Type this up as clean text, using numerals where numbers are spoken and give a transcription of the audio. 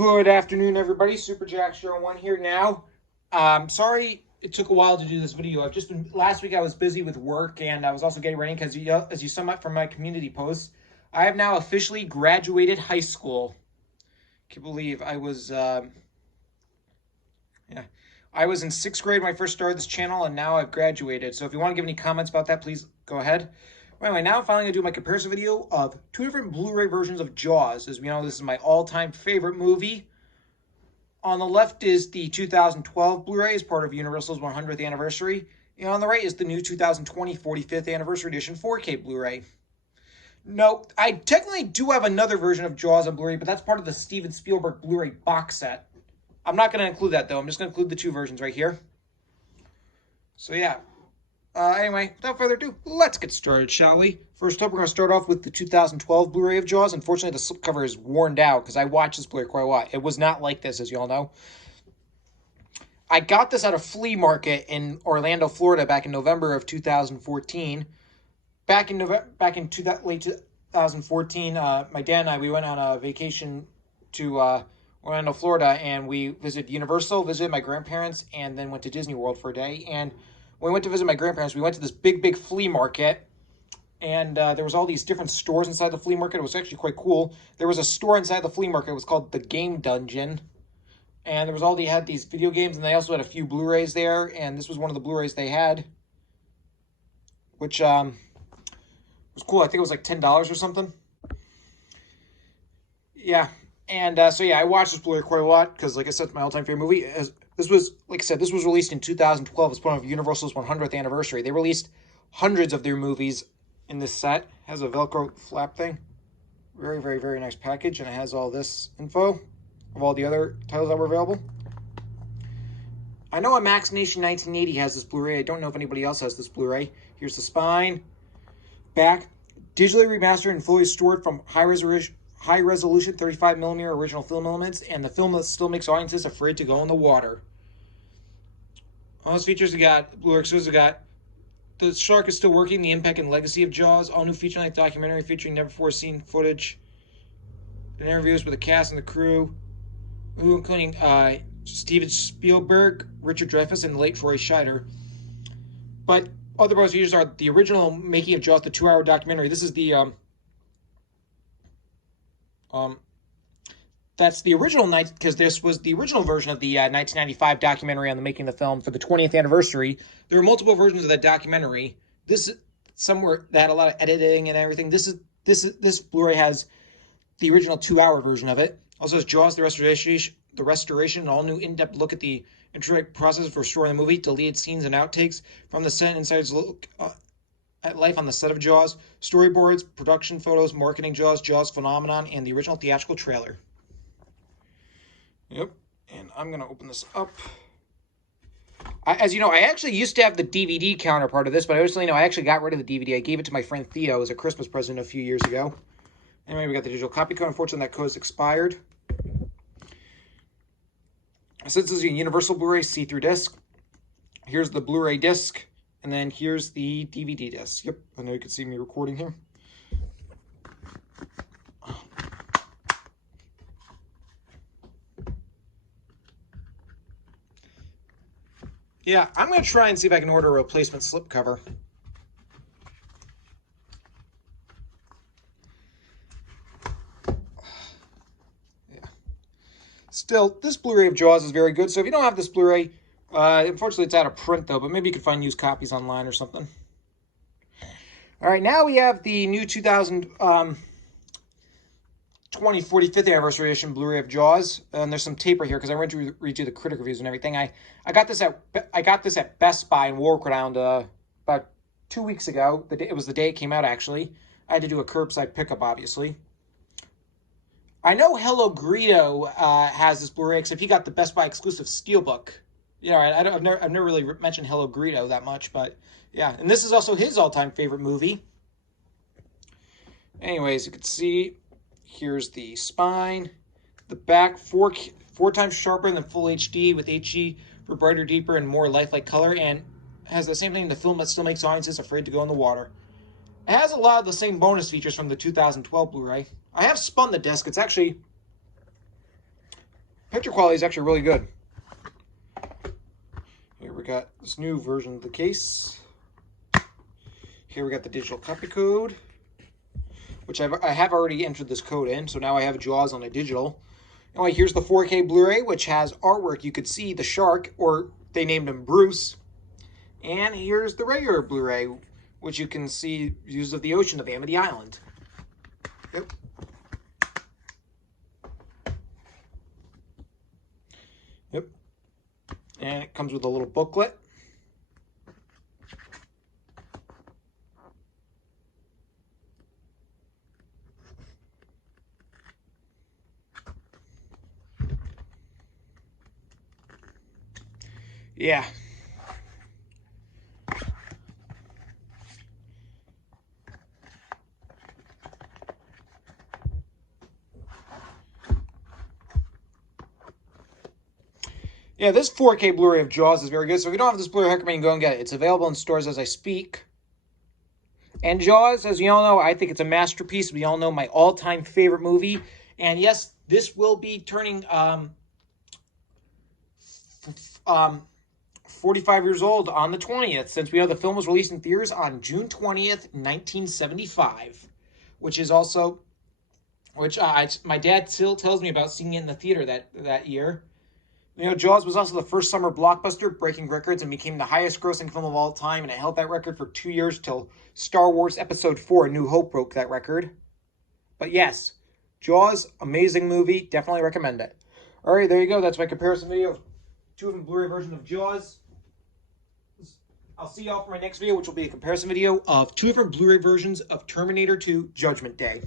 Good afternoon, everybody. Super Jack Show 1 here now. Sorry it took a while to do this video. Last week I was busy with work and I was also getting ready because as you saw from my community posts, I have now officially graduated high school. Can't believe I was, I was in 6th grade when I first started this channel and now I've graduated. So if you want to give any comments about that, please go ahead. Anyway, now I'm finally going to do my comparison video of two different Blu-ray versions of Jaws. As we know, this is my all-time favorite movie. On the left is the 2012 Blu-ray as part of Universal's 100th anniversary. And on the right is the new 2020 45th anniversary edition 4K Blu-ray. No, I technically do have another version of Jaws on Blu-ray, but that's part of the Steven Spielberg Blu-ray box set. I'm not going to include that, though. I'm just going to include the two versions right here. So, yeah. Anyway, without further ado, let's get started, shall we? First up, we're going to start off with the 2012 Blu-ray of Jaws. Unfortunately, the slipcover is worn out because I watched this Blu-ray quite a lot. It was not like this, as you all know. I got this at a flea market in Orlando, Florida, back in November of 2014. Back in late 2014, my dad and I, we went on a vacation to Orlando, Florida, and we visited Universal, visited my grandparents, and then went to Disney World for a day. And when we went to visit my grandparents, we went to this big flea market, and there was all these different stores inside the flea market. It was actually quite cool. There was a store inside the flea market. It was called the Game Dungeon, and there was they had these video games, and they also had a few Blu-rays there, and this was one of the Blu-rays they had, which was cool. I think it was like $10 or something. Yeah, and so yeah, I watched this Blu-ray quite a lot because, like I said, it's my all-time favorite movie. This was, like I said, this was released in 2012 as part of Universal's 100th anniversary. They released hundreds of their movies in this set. It has a Velcro flap thing. Very nice package, and it has all this info of all the other titles that were available. I know Max Nation 1980 has this Blu-ray. I don't know if anybody else has this Blu-ray. Here's the spine, back, digitally remastered and fully stored from high-resolution 35mm original film elements, and the film that still makes audiences afraid to go in the water. All those features we got, Blu-ray exclusives, we got The Shark is Still Working, The Impact and Legacy of Jaws, all new feature-length documentary featuring never-before-seen footage, and interviews with the cast and the crew, including Steven Spielberg, Richard Dreyfuss, and the late Roy Scheider. But other bonus features are the original making of Jaws, the 2-hour documentary. This is the that's the original night, because this was the original version of the 1995 documentary on the making of the film for the 20th anniversary. There are multiple versions of that documentary. This somewhere that had a lot of editing and everything. This Blu-ray has the original 2-hour version of it. Also has Jaws, the restoration, an all new in-depth look at the intricate process for restoring the movie, deleted scenes and outtakes from the set, insider's look at life on the set of Jaws, storyboards, production photos, marketing Jaws, Jaws Phenomenon, and the original theatrical trailer. Yep, and I'm going to open this up. As you know, I actually used to have the DVD counterpart of this, but I actually got rid of the DVD. I gave it to my friend Theo as a Christmas present a few years ago. Anyway, we got the digital copy code. Unfortunately, that code is expired. Since this is a Universal Blu-ray see-through disc, here's the Blu-ray disc. And then here's the DVD disc. Yep, I know you can see me recording here. Yeah, I'm going to try and see if I can order a replacement slipcover. Yeah. Still, this Blu-ray of Jaws is very good. So if you don't have this Blu-ray, unfortunately, it's out of print, though, but maybe you can find used copies online or something. All right, now we have the new 2020 45th anniversary edition Blu-ray of Jaws, and there's some tape right here because I went to read you the critic reviews and everything. I got this at Best Buy in Warwick Round about 2 weeks ago. It was the day it came out, actually. I had to do a curbside pickup, obviously. I know Hello Greedo has this Blu-ray, except he got the Best Buy exclusive Steelbook. You know, I've never really mentioned Hello Greedo that much, but yeah. And this is also his all-time favorite movie. Anyways, you can see, here's the spine, the back, four times sharper than full HD with HD for brighter, deeper, and more lifelike color, and has the same thing in the film that still makes audiences afraid to go in the water. It has a lot of the same bonus features from the 2012 Blu-ray. I have spun the disc. It's actually Picture quality is actually really good. Here we got this new version of the case. Here we got the digital copy code, which I have already entered this code in, so now I have Jaws on a digital. Anyway, here's the 4K Blu-ray, which has artwork. You could see the shark, or they named him Bruce. And here's the regular Blu-ray, which you can see views of the ocean of Amity Island. Yep. Yep. And it comes with a little booklet. Yeah. Yeah, this 4K Blu-ray of Jaws is very good. So if you don't have this Blu-ray, I recommend you go and get it. It's available in stores as I speak. And Jaws, as you all know, I think it's a masterpiece. We all know my all-time favorite movie. And yes, this will be turning 45 years old on the 20th, since we know the film was released in theaters on June 20th, 1975, which is also, my dad still tells me about seeing it in the theater that year. You know, Jaws was also the first summer blockbuster, breaking records, and became the highest grossing film of all time, and it held that record for 2 years till Star Wars Episode 4, A New Hope, broke that record. But yes, Jaws, amazing movie, definitely recommend it. Alright, there you go, that's my comparison video of two different Blu-ray versions of Jaws. I'll see y'all for my next video, which will be a comparison video of two different Blu-ray versions of Terminator 2 Judgment Day.